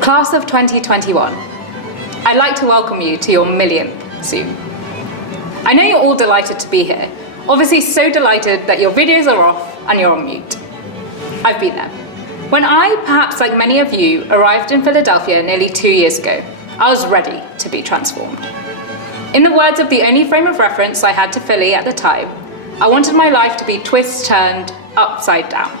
Class of 2021, I'd like to welcome you to your millionth Zoom. I know you're all delighted to be here, obviously so delighted that your videos are off and you're on mute. I've been there. When I, perhaps like many of you, arrived in Philadelphia nearly 2 years ago, I was ready to be transformed. In the words of the only frame of reference I had to Philly at the time, I wanted my life to be turned upside down.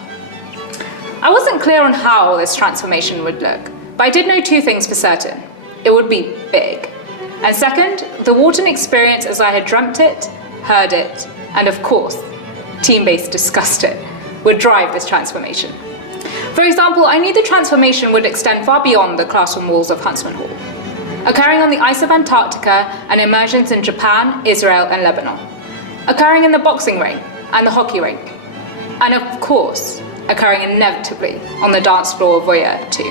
I wasn't clear on how this transformation would look, but I did know two things for certain. It would be big. And second, the Wharton experience as I had dreamt it, heard it, and of course, team-based discussed it, would drive this transformation. For example, I knew the transformation would extend far beyond the classroom walls of Huntsman Hall, occurring on the ice of Antarctica and immersions in Japan, Israel, and Lebanon, occurring in the boxing ring and the hockey rink, and of course, occurring inevitably on the dance floor of Voyeur 2.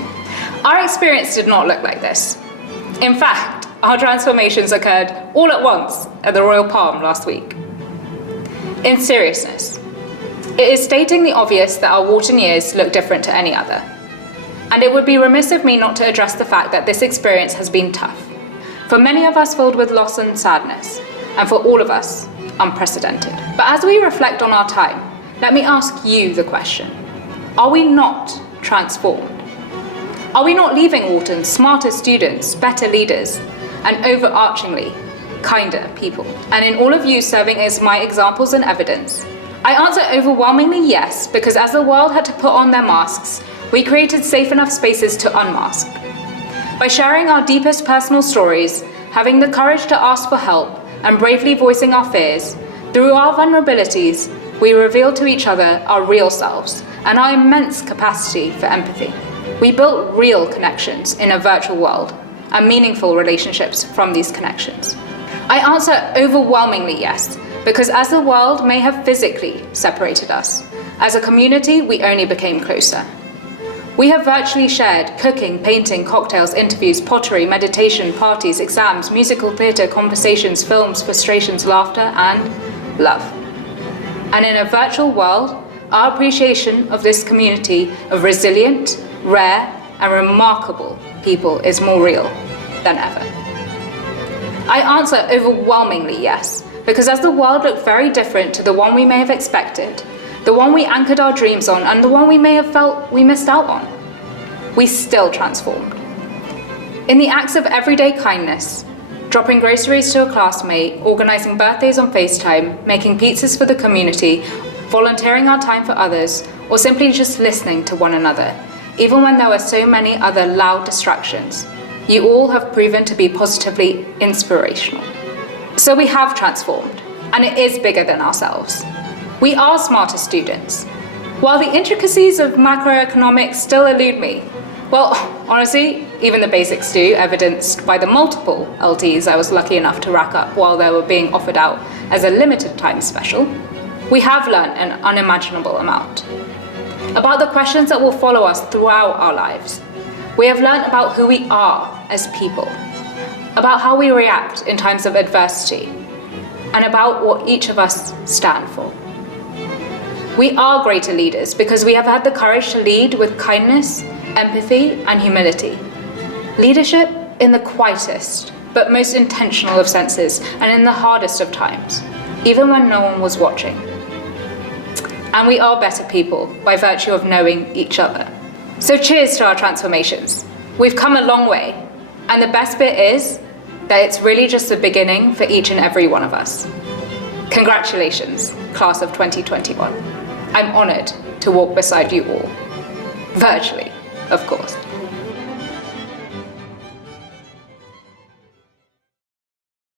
Our experience did not look like this. In fact, our transformations occurred all at once at the Royal Palm last week. In seriousness, it is stating the obvious that our Wharton years look different to any other. And it would be remiss of me not to address the fact that this experience has been tough. For many of us filled with loss and sadness, and for all of us, unprecedented. But as we reflect on our time, let me ask you the question. Are we not transformed? Are we not leaving Wharton smarter students, better leaders, and overarchingly, kinder people? And in all of you serving as my examples and evidence, I answer overwhelmingly yes, because as the world had to put on their masks, we created safe enough spaces to unmask. By sharing our deepest personal stories, having the courage to ask for help, and bravely voicing our fears, through our vulnerabilities, we reveal to each other our real selves and our immense capacity for empathy. We built real connections in a virtual world and meaningful relationships from these connections. I answer overwhelmingly yes, because as the world may have physically separated us, as a community we only became closer. We have virtually shared cooking, painting, cocktails, interviews, pottery, meditation, parties, exams, musical theatre, conversations, films, frustrations, laughter, and love. And in a virtual world, our appreciation of this community of resilient, rare, and remarkable people is more real than ever. I answer overwhelmingly yes, because as the world looked very different to the one we may have expected, the one we anchored our dreams on, and the one we may have felt we missed out on, we still transformed. In the acts of everyday kindness, dropping groceries to a classmate, organising birthdays on FaceTime, making pizzas for the community, volunteering our time for others, or simply just listening to one another, even when there were so many other loud distractions, you all have proven to be positively inspirational. So we have transformed, and it is bigger than ourselves. We are smarter students. While the intricacies of macroeconomics still elude me, well, honestly, even the basics do, evidenced by the multiple LTs I was lucky enough to rack up while they were being offered out as a limited time special, we have learned an unimaginable amount. About the questions that will follow us throughout our lives. We have learned about who we are as people, about how we react in times of adversity, and about what each of us stand for. We are greater leaders because we have had the courage to lead with kindness, empathy, and humility. Leadership in the quietest, but most intentional of senses, and in the hardest of times, even when no one was watching. And we are better people by virtue of knowing each other. So cheers to our transformations. We've come a long way, and the best bit is that it's really just the beginning for each and every one of us. Congratulations, class of 2021. I'm honoured to walk beside you all. Virtually, of course.